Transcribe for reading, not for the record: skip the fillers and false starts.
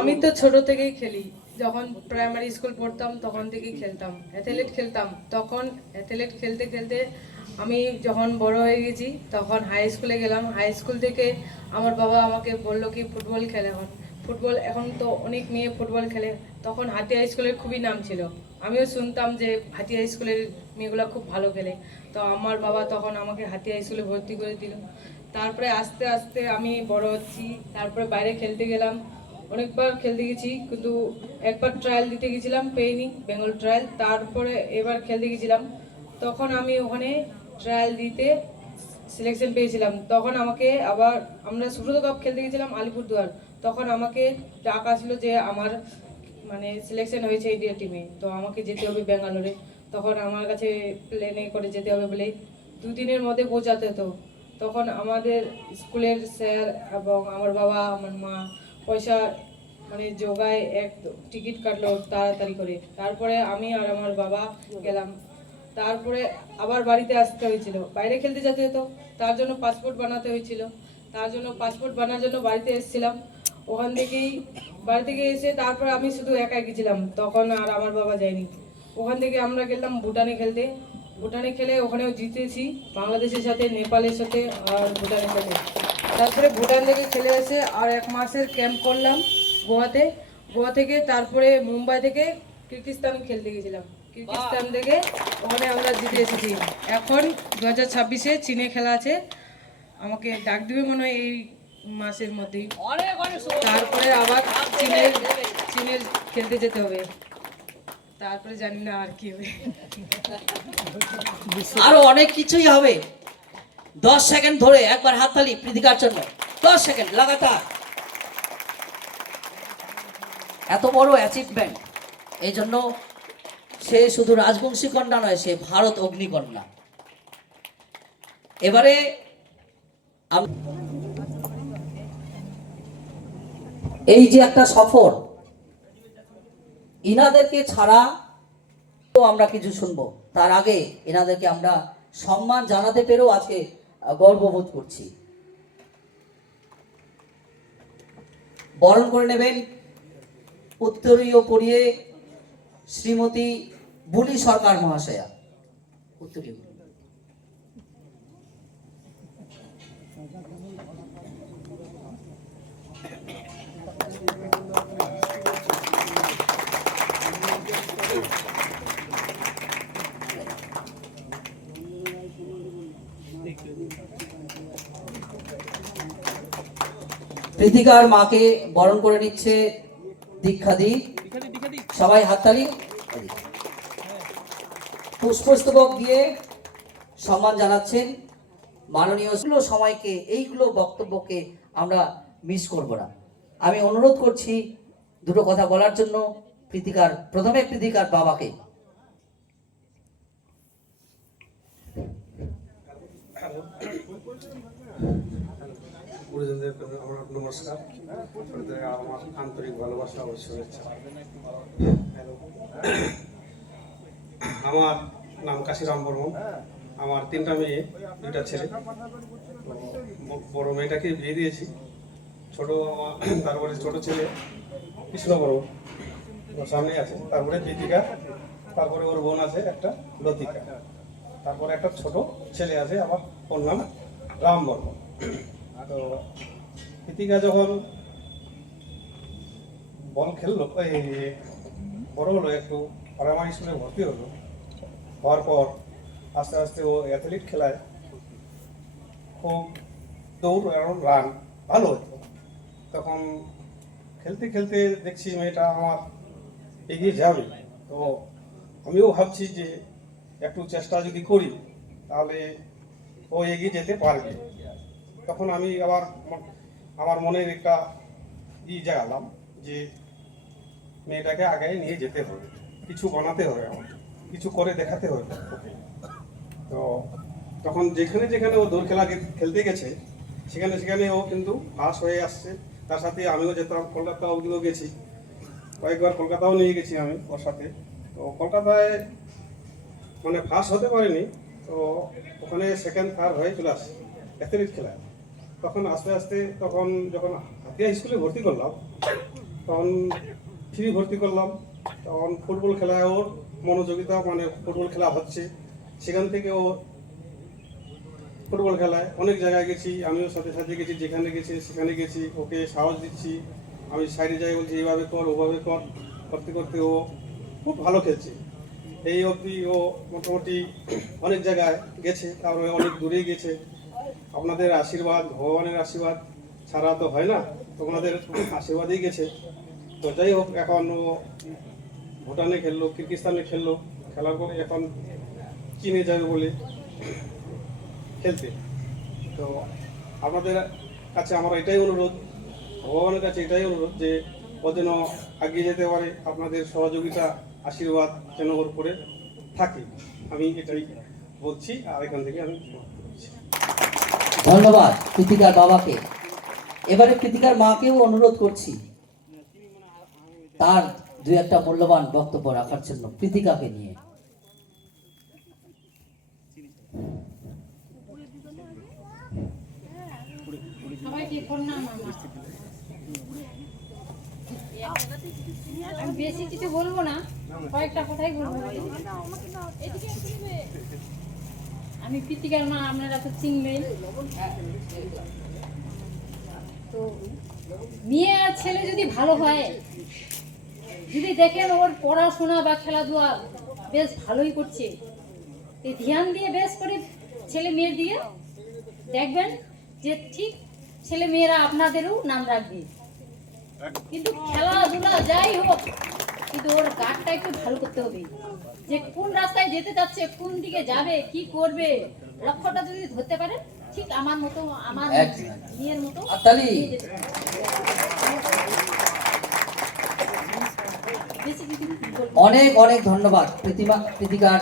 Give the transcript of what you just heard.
আমি তো ছোট থেকেই খেলি। যখন প্রাইমারি স্কুল পড়তাম তখন থেকেই খেলতাম, অ্যাথলেট খেলতাম। তখন অ্যাথলেট খেলতে খেলতে আমি যখন বড় হয়ে গেছি তখন হাই স্কুলে গেলাম। হাই স্কুল থেকে আমার বাবা আমাকে বললো কি ফুটবল খেলে। এখন ফুটবল, এখন তো অনেক মেয়ে ফুটবল খেলে। তখন হাতিয়া স্কুলের খুবই নাম ছিল। আমিও শুনতাম যে হাতিয়া স্কুলের মেয়েগুলো খুব ভালো খেলে। তো আমার বাবা তখন আমাকে হাতিয়া স্কুলে ভর্তি করে দিল। তারপরে আস্তে আস্তে আমি বড় হচ্ছি। তারপরে বাইরে খেলতে গেলাম, অনেকবার খেলতে গেছি, কিন্তু একবার ট্রায়াল দিতে গেছিলাম, পেইনি, বেঙ্গল ট্রায়াল। তারপরে এবার খেলতে গেছিলাম, তখন আমি ওখানে ট্রায়াল দিতে সিলেকশন পেয়েছিলাম। তখন আমাকে আবার, আমরা সুব্রত কাপ খেলতে গেছিলাম আলিপুরদুয়ার, তখন আমাকে ডাক আসলো যে আমার মানে সিলেকশন হয়েছে ইন্ডিয়া টিমে, তো আমাকে যেতে হবে ব্যাঙ্গালোরে। তখন আমার কাছে প্লেনে করে যেতে হবে বলে 2 দিনের মধ্যে পৌঁছাতে হতো। তখন আমাদের স্কুলের স্যার এবং আমার বাবা আমার মা পয়সা মানে জোগায় এক টিকিট কাটলো তাড়াতাড়ি করে। তারপরে আমি আর আমার বাবা গেলাম। তারপরে আবার বাড়িতে আসতে হয়েছিল, বাইরে খেলতে যেতে হতো, তার জন্য পাসপোর্ট বানাতে হয়েছিল। তার জন্য পাসপোর্ট বানার জন্য বাড়িতে এসেছিলাম। ওখান থেকেই বাড়ি থেকে এসে তারপরে আমি শুধু একাই গেছিলাম, তখন আর আমার বাবা যায়নি। ওখান থেকে আমরা গেলাম ভুটানে খেলতে। ভুটানে খেলে ওখানেও জিতেছি, বাংলাদেশের সাথে, নেপালের সাথে আর ভুটানের সাথে। তারপরে ভুটান থেকে খেলে এসে আর 1 মাসের ক্যাম্প করলাম গোয়াতে। গোয়া থেকে তারপরে মুম্বাই থেকে কিরগিজস্তান খেলতে গেছিলাম। কিরগিজস্তান থেকে ওখানে আমরা জিতে এসেছি। এখন 2026-এ চীনে খেলা আছে, আমাকে ডাক দিবে মনে হয় এই মাসের মধ্যেই। তারপরে আবার চীনের খেলতে যেতে হবে। তারপরে জানি না আর কি হবে, আরো অনেক কিছুই হবে। 10 সেকেন্ড ধরে একবার হাততালি প্রীতিকার জন্য। 10 সেকেন্ড লাগাতার। এত বড় অ্যাচিভমেন্ট, এই জন্য সে শুধু রাজবংশী কন্যা নয়, সে ভারত অগ্নিকন্যা। এবারে এই যে একটা সফর, ইনাদেরকে ছাড়া তো আমরা কিছু শুনবো, তার আগে এনাদেরকে আমরা সম্মান জানাতে পেরেও আজকে গর্ববোধ করছি। বরণ করে নেবেন উত্তরীয় পরিয়ে শ্রীমতী বুলি সরকার মহাশয়া। উত্তরীয় প্রীতিকার মাকে বরণ করে নিচ্ছে দীক্ষাদি। সবাই হাততালি, পুষ্পস্তবক দিয়ে সম্মান জানাচ্ছেন। মাননীয় সময়কে, এইগুলো বক্তব্যকে আমরা মিস করব না। আমি অনুরোধ করছি দুটো কথা বলার জন্য প্রীতিকার, প্রথমে প্রীতিকার বাবাকে। গুরুজনদের আমার নমস্কার, আমার আন্তরিক ভালোবাসা ও শুভেচ্ছা। আমার নাম কাশিরাম বর্মন। আমার 3টা মেয়ে, 2টা ছেলে। বড় মেয়েটাকে বিয়ে দিয়েছি, তারপরে ছোট ছেলে কৃষ্ণ বর্মন সামনে আছে, তারপরে প্রীতিকা, তারপরে ওর বোন আছে একটা লতিকা, তারপরে একটা ছোট ছেলে আছে, আমার ওর নাম রাম বর্মন। তো প্রীতিকা যখন বল খেললো, বড় হলো, একটু প্রাইমারি স্কুলে ভর্তি হলো, হওয়ার পর আস্তে আস্তে ও অ্যাথলিট খেলায় খুব দৌড় এবং রান ভালো হতো। তখন খেলতে খেলতে দেখছি মেয়েটা আমার এগিয়ে যাবে, তো আমিও ভাবছি যে একটু চেষ্টা যদি করি তাহলে ও এগিয়ে যেতে পারবে। তখন আমি আবার আমার মনের একটা জাগালাম যে মেয়েটাকে আগে নিয়ে যেতে হবে, কিছু বানাতে হবে, আমার কিছু করে দেখাতে হবে ওকে। তো তখন যেখানে যেখানে ও দৌড় খেলা খেলতে গেছে সেখানে সেখানে ও কিন্তু ফার্স্ট হয়ে আসছে। তার সাথে আমিও যেতাম, কলকাতা অবধিও গেছি, কয়েকবার কলকাতাও নিয়ে গেছি আমি ওর সাথে। তো কলকাতায় মানে ফার্স্ট হতে পারিনি, তো ওখানে সেকেন্ড থার্ড হয়ে চলে আসছে অ্যাথলেট খেলায়। তখন আস্তে আস্তে তখন যখন হাতিয়া স্কুলে ভর্তি করলাম তখন ফ্রি ভর্তি করলাম, তখন ফুটবল খেলায় ওর মনোযোগিতা, মানে ফুটবল খেলা হচ্ছে, সেখান থেকে ও ফুটবল খেলায় অনেক জায়গায় গেছি, আমিও সাথে সাথে গেছি, যেখানে গেছি সেখানে গেছি, ওকে সাহস দিচ্ছি, আমি সাইডে যাই বলছি এইভাবে কর ওভাবে কর, করতে করতে ও খুব ভালো খেলছে। এই অবধি ও মোটামুটি অনেক জায়গায় গেছে, তারপরে অনেক দূরেই গেছে। আপনাদের আশীর্বাদ, ভগবানের আশীর্বাদ ছাড়া তো হয় না, তোমাদের আশীর্বাদেই গেছে। তো যাই হোক, এখন ও ভুটানে খেললো, কিরগিজস্তানে খেললো, খেলার পরে এখন চীনে যাবে বলে খেলতে। তো আপনাদের কাছে আমার এটাই অনুরোধ, ভগবানের কাছে এটাই অনুরোধ যে ও যেন এগিয়ে যেতে পারে, আপনাদের সহযোগিতা আশীর্বাদ যেন ওর উপরে থাকে, আমি এটাই বলছি। আর এখান থেকে আমি সমাপ্ত করছি। ধন্যবাদ কৃতিকার বাবাকে। এবারে কৃতিকার মাকেও অনুরোধ করছি তার দুই একটা মূল্যবান বক্তব্য রাখার জন্য কৃতিকাকে নিয়ে। আমি বেশি কিছু বলবো না, কয়েকটা কথাই বলবো। আমি কৃতিকার মা, আপনারা তো চিনবেন। তো মেয়ে আর ছেলে যদি ভালো হয়, যদি দেখেন ওর পড়াশোনা বা খেলাধুলা বেশ ভালোই করছে, ধ্যান দিয়ে বেশ করে ছেলে মেয়ের দিকে দেখবেন যে ঠিক ছেলে মেয়েরা আপনাদেরও নাম রাখবে। কিন্তু খেলাধুলা যাই হোক, কিন্তু ওর গাটটা একটু ভালো করতে হবে, যে কোন রাস্তায় যেতে যাচ্ছে, কোন দিকে যাবে, কি করবে, লক্ষ্যটা যদি ধরতে পারে, ঠিক আমার মতো, আমার মেয়ের মতো হাততালি। বেশি কিছু বলবো না। অনেক অনেক ধন্যবাদ কৃতিকার